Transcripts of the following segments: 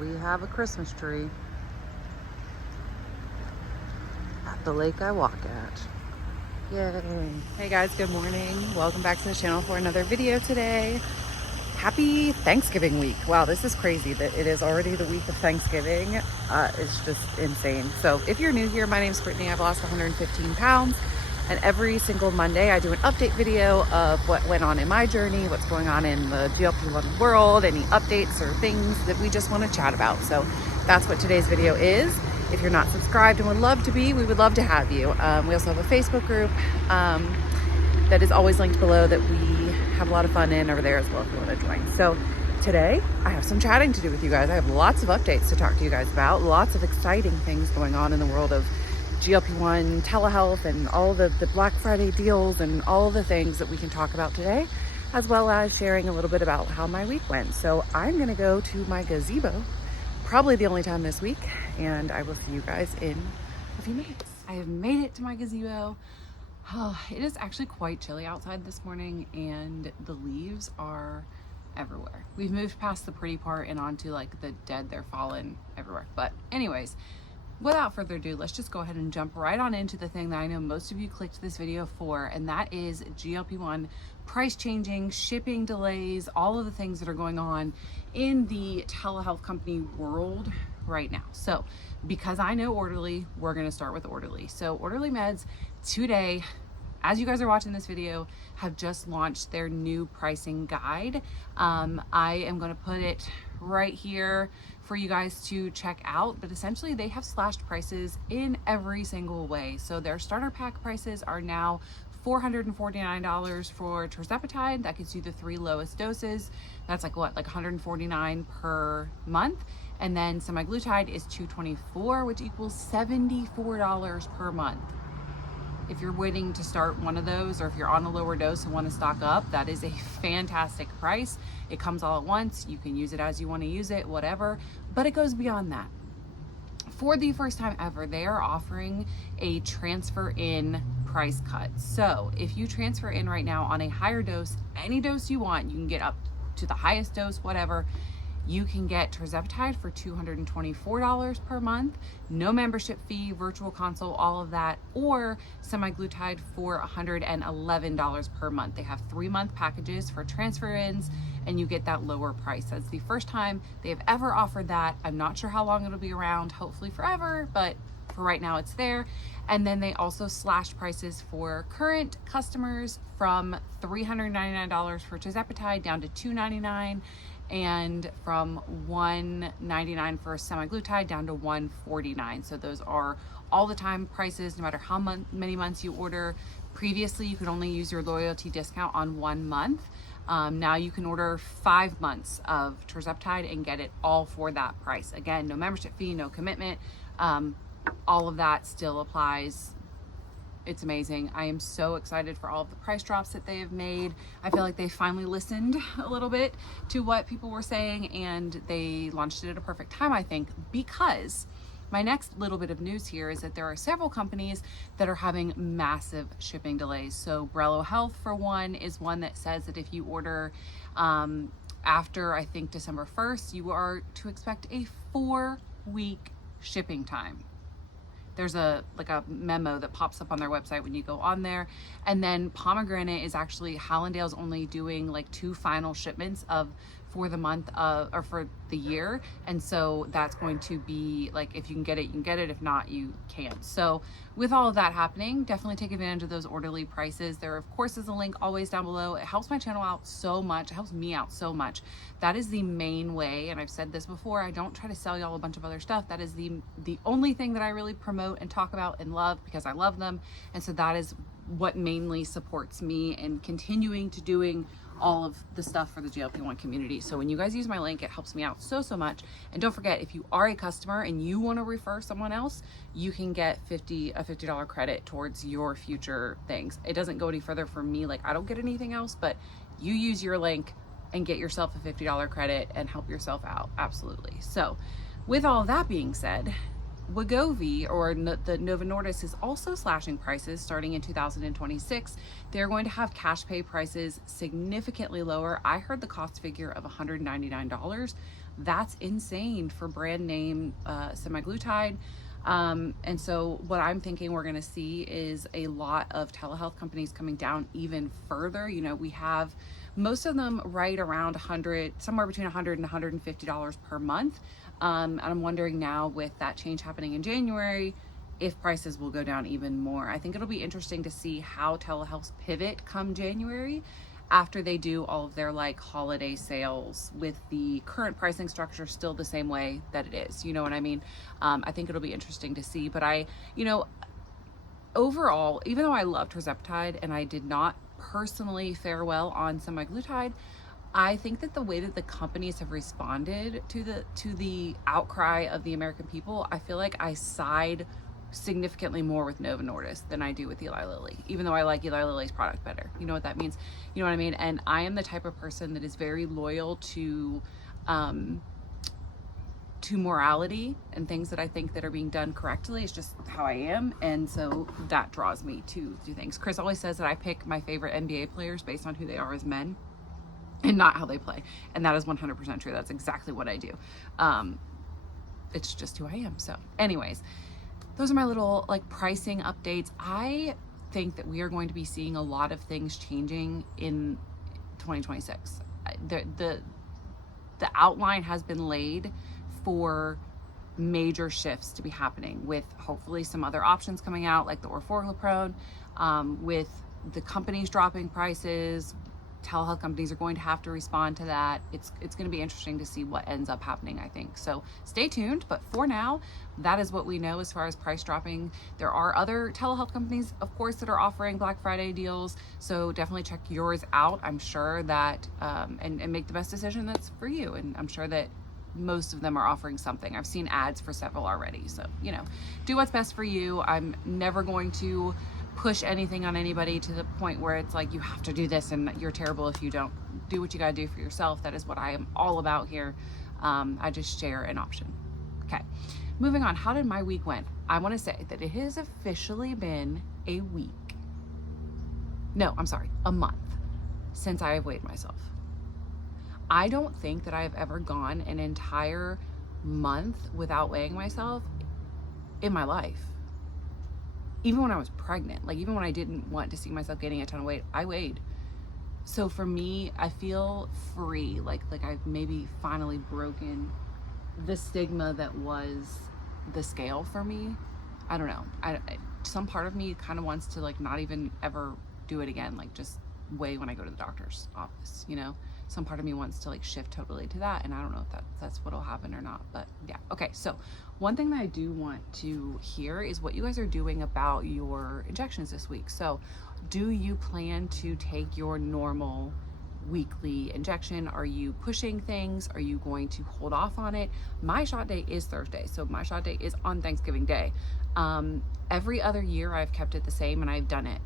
we have a Christmas tree at the lake I walk at. Yay. Hey guys, good morning. Welcome back to the channel for another video today. Happy Thanksgiving week. Wow, this is crazy that it is already the week of Thanksgiving. It's just insane. So if you're new here, my name is Brittany. I've lost 115 pounds. And every single Monday, I do an update video of what went on in my journey, what's going on in the GLP1 world, any updates or things that we just want to chat about. So that's what today's video is. If you're not subscribed and would love to be, we would love to have you. We also have a Facebook group that is always linked below that we have a lot of fun in over there as well if you want to join. So today, I have some chatting to do with you guys. I have lots of updates to talk to you guys about, lots of exciting things going on in the world of GLP1, telehealth, and all the Black Friday deals and all the things that we can talk about today, as well as sharing a little bit about how my week went. So I'm gonna go to my gazebo, probably the only time this week, and I will see you guys in a few minutes. I have made it to my gazebo. Oh, it is actually quite chilly outside this morning, and the leaves are everywhere. We've moved past the pretty part and onto like the dead, they're fallen everywhere. But anyways, without further ado, let's just go ahead and jump right on into the thing that I know most of you clicked this video for, and that is GLP-1 price changing, shipping delays, all of the things that are going on in the telehealth company world right now. So because I know Orderly, we're going to start with Orderly. So Orderly Meds today, as you guys are watching this video, have just launched their new pricing guide. I am going to put it right here for you guys to check out, but essentially they have slashed prices in every single way. So their starter pack prices are now $449 for tirzepatide. That gets you the 3 lowest doses. That's like what, like $149 per month. And then semaglutide is $224, which equals $74 per month. If you're waiting to start one of those, or if you're on a lower dose and want to stock up, that is a fantastic price. It comes all at once. You can use it as you want to use it, whatever, but it goes beyond that. For the first time ever, they are offering a transfer in price cut. So if you transfer in right now on a higher dose, any dose you want, you can get up to the highest dose, whatever. You can get tirzepatide for $224 per month, no membership fee, virtual consult, all of that, or semaglutide for $111 per month. They have 3-month packages for transfer-ins, and you get that lower price. That's the first time they have ever offered that. I'm not sure how long it'll be around, hopefully forever, but for right now it's there. And then they also slashed prices for current customers from $399 for tirzepatide down to $299, and from $199 for semaglutide down to $149. So those are all the time prices, no matter how many months you order. Previously, you could only use your loyalty discount on 1 month. Now you can order 5 months of tirzepatide and get it all for that price. Again, no membership fee, no commitment. All of that still applies. It's amazing. I am so excited for all of the price drops that they have made. I feel like they finally listened a little bit to what people were saying, and they launched it at a perfect time, I think, because my next little bit of news here is that there are several companies that are having massive shipping delays. So Brello Health, for one, is one that says that if you order after, I think, December 1st, you are to expect a 4-week shipping time. There's a memo that pops up on their website when you go on there. And then Pomegranate is actually, Hallandale's only doing like 2 final shipments for the month or for the year. And so that's going to be like, if you can get it, you can get it. If not, you can't. So with all of that happening, definitely take advantage of those Orderly prices. There, of course, is a link always down below. It helps my channel out so much. It helps me out so much. That is the main way. And I've said this before, I don't try to sell y'all a bunch of other stuff. That is the only thing that I really promote and talk about and love, because I love them. And so that is what mainly supports me in continuing to doing all of the stuff for the GLP-1 community. So when you guys use my link, it helps me out so much. And don't forget, if you are a customer and you want to refer someone else, you can get a $50 credit towards your future things. It doesn't go any further for me. Like, I don't get anything else, but you use your link and get yourself a $50 credit and help yourself out. Absolutely. So with all of that being said, Wegovy, or the Novo Nordisk, is also slashing prices starting in 2026. They're going to have cash pay prices significantly lower. I heard the cost figure of $199. That's insane for brand name semaglutide. And so what I'm thinking we're going to see is a lot of telehealth companies coming down even further. You know, we have most of them right around 100, somewhere between $100 and $150 per month. And I'm wondering now, with that change happening in January, if prices will go down even more. I think it'll be interesting to see how telehealth pivot come January, after they do all of their like holiday sales, with the current pricing structure still the same way that it is. You know what I mean? I think it'll be interesting to see. But overall, even though I loved tirzepatide and I did not personally fare well on semaglutide, I think that the way that the companies have responded to the outcry of the American people, I feel like I side significantly more with Novo Nordisk than I do with Eli Lilly, even though I like Eli Lilly's product better. You know what that means? You know what I mean? And I am the type of person that is very loyal to morality and things that I think that are being done correctly. It's just how I am. And so that draws me to do things. Chris always says that I pick my favorite NBA players based on who they are as men and not how they play. And that is 100% true. That's exactly what I do. It's just who I am. So anyways, those are my little like pricing updates. I think that we are going to be seeing a lot of things changing in 2026. The outline has been laid for major shifts to be happening, with hopefully some other options coming out like the orforglipron, with the companies dropping prices. Telehealth companies are going to have to respond to that. It's going to be interesting to see what ends up happening, I think. So stay tuned. But for now, that is what we know as far as price dropping. There are other telehealth companies, of course, that are offering Black Friday deals. So definitely check yours out. I'm sure that, and make the best decision that's for you. And I'm sure that most of them are offering something. I've seen ads for several already. So, do what's best for you. I'm never going to push anything on anybody to the point where it's like, you have to do this and you're terrible if you don't. Do what you got to do for yourself. That is what I am all about here. I just share an option. Okay, moving on. How did my week went? I want to say that it has officially been a week. No, I'm sorry, a month since I have weighed myself. I don't think that I've ever gone an entire month without weighing myself in my life. Even when I was pregnant, like even when I didn't want to see myself gaining a ton of weight, I weighed. So for me, I feel free, like I've maybe finally broken the stigma that was the scale for me. I don't know. Some part of me kind of wants to like not even ever do it again, like just weigh when I go to the doctor's office, Some part of me wants to like shift totally to that, and I don't know if that's what'll happen or not, but yeah. Okay, so one thing that I do want to hear is what you guys are doing about your injections this week. So do you plan to take your normal weekly injection? Are you pushing things? Are you going to hold off on it? My shot day is Thursday, so my shot day is on Thanksgiving Day. Every other year I've kept it the same, and I've done it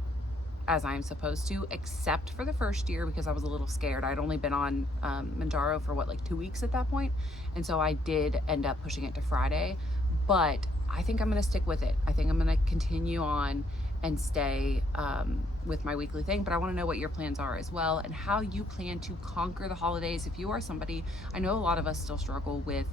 as I'm supposed to, except for the first year because I was a little scared. I'd only been on Mounjaro for 2 weeks at that point, and so I did end up pushing it to Friday. But I think I'm gonna stick with it. I think I'm gonna continue on and stay with my weekly thing. But I want to know what your plans are as well, and how you plan to conquer the holidays. If you are somebody, I know a lot of us still struggle with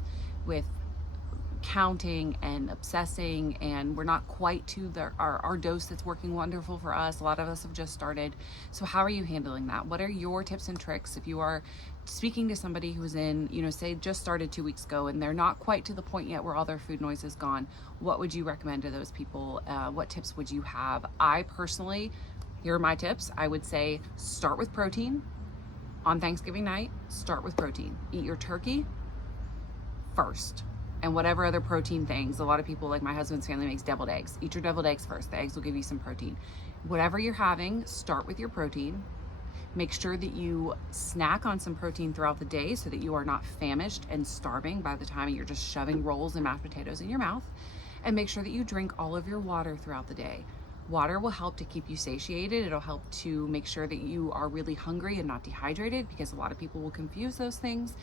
counting and obsessing, and we're not quite to our dose that's working wonderful for us. A lot of us have just started. So how are you handling that? What are your tips and tricks if you are speaking to somebody who's in, say just started 2 weeks ago and they're not quite to the point yet where all their food noise is gone? What would you recommend to those people? What tips would you have? I personally, here are my tips. I would say start with protein on Thanksgiving night. Start with protein. Eat your turkey first, and whatever other protein things. A lot of people, like my husband's family, makes deviled eggs. Eat your deviled eggs first. The eggs will give you some protein. Whatever you're having, start with your protein. Make sure that you snack on some protein throughout the day so that you are not famished and starving by the time you're just shoving rolls and mashed potatoes in your mouth. And make sure that you drink all of your water throughout the day. Water will help to keep you satiated. It'll help to make sure that you are really hungry and not dehydrated, because a lot of people will confuse those things.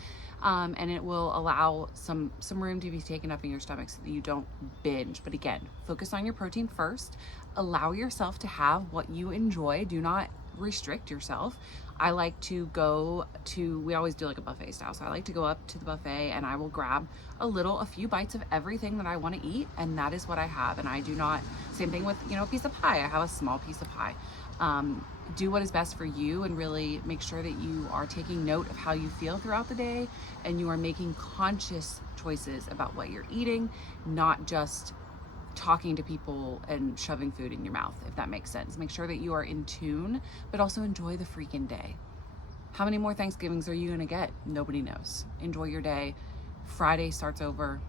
and it will allow some room to be taken up in your stomach so that you don't binge. But again, focus on your protein first. Allow yourself to have what you enjoy. Do not restrict yourself. I like to go to, we always do like a buffet style, so I like to go up to the buffet and I will grab a few bites of everything that I want to eat, and that is what I have. And I do not, same thing with, you know, a piece of pie. I have a small piece of pie. Do what is best for you, and really make sure that you are taking note of how you feel throughout the day, and you are making conscious choices about what you're eating, not just talking to people and shoving food in your mouth, if that makes sense. Make sure that you are in tune, but also enjoy the freaking day. How many more Thanksgivings are you gonna get? Nobody knows. Enjoy your day. Friday starts over.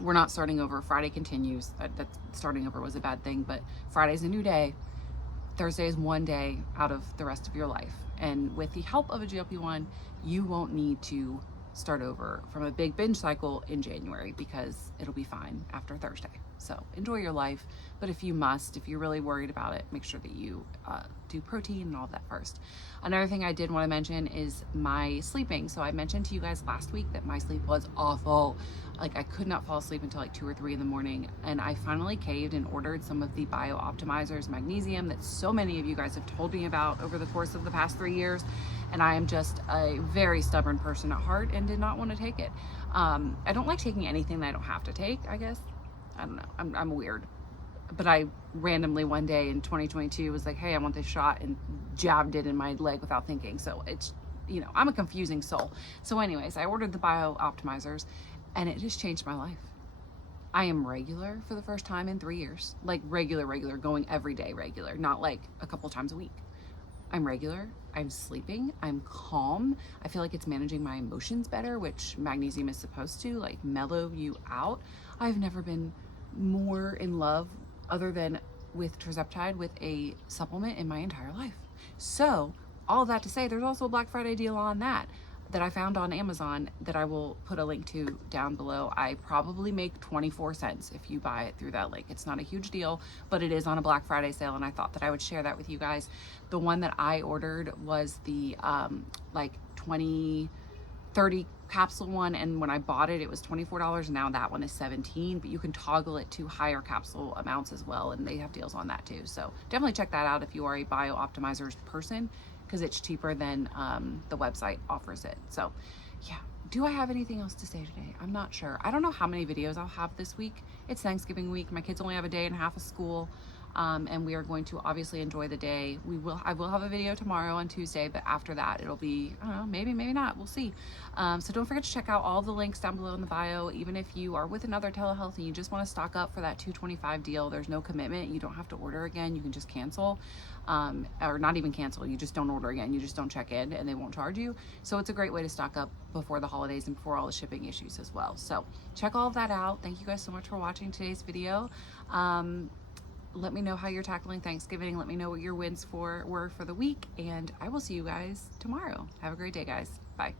We're not starting over. Friday continues. That starting over was a bad thing, but Friday's a new day. Thursday is one day out of the rest of your life. And with the help of a GLP-1, you won't need to start over from a big binge cycle in January, because it'll be fine after Thursday. So enjoy your life. But if you must, if you're really worried about it, make sure that you do protein and all of that first. Another thing I did want to mention is my sleeping. So I mentioned to you guys last week that my sleep was awful. Like, I could not fall asleep until like 2 or 3 in the morning. And I finally caved and ordered some of the Bio Optimizers magnesium that so many of you guys have told me about over the course of the past 3 years. And I am just a very stubborn person at heart and did not want to take it. I don't like taking anything that I don't have to take, I guess. I don't know. I'm weird. But I randomly one day in 2022 was like, hey, I want this shot, and jabbed it in my leg without thinking. So it's, you know, I'm a confusing soul. So anyways, I ordered the Bio Optimizers, and it just changed my life. I am regular for the first time in 3 years. Like regular, going every day regular, not like a couple times a week. I'm regular, I'm sleeping, I'm calm. I feel like it's managing my emotions better, which magnesium is supposed to, like, mellow you out. I've never been more in love, other than with tirzepatide, with a supplement in my entire life. So all that to say, there's also a Black Friday deal on that I found on Amazon that I will put a link to down below. I probably make 24 cents if you buy it through that link. It's not a huge deal, but it is on a Black Friday sale, and I thought that I would share that with you guys. The one that I ordered was the like 30 capsule one, and when I bought it, it was $24. Now that one is $17, but you can toggle it to higher capsule amounts as well, and they have deals on that too. So definitely check that out if you are a Bio Optimizers person, because it's cheaper than the website offers it. So yeah, do I have anything else to say today? I'm not sure. I don't know how many videos I'll have this week. It's Thanksgiving week. My kids only have a day and a half of school. And we are going to obviously enjoy the day. I will have a video tomorrow on Tuesday, but after that it'll be, I don't know, maybe not, we'll see. So don't forget to check out all the links down below in the bio. Even if you are with another telehealth and you just want to stock up for that $225 deal, there's no commitment. You don't have to order again. You can just cancel, or not even cancel. You just don't order again. You just don't check in and they won't charge you. So it's a great way to stock up before the holidays and before all the shipping issues as well. So check all of that out. Thank you guys so much for watching today's video. Let me know how you're tackling Thanksgiving. Let me know what your wins were for the week, and I will see you guys tomorrow. Have a great day, guys. Bye.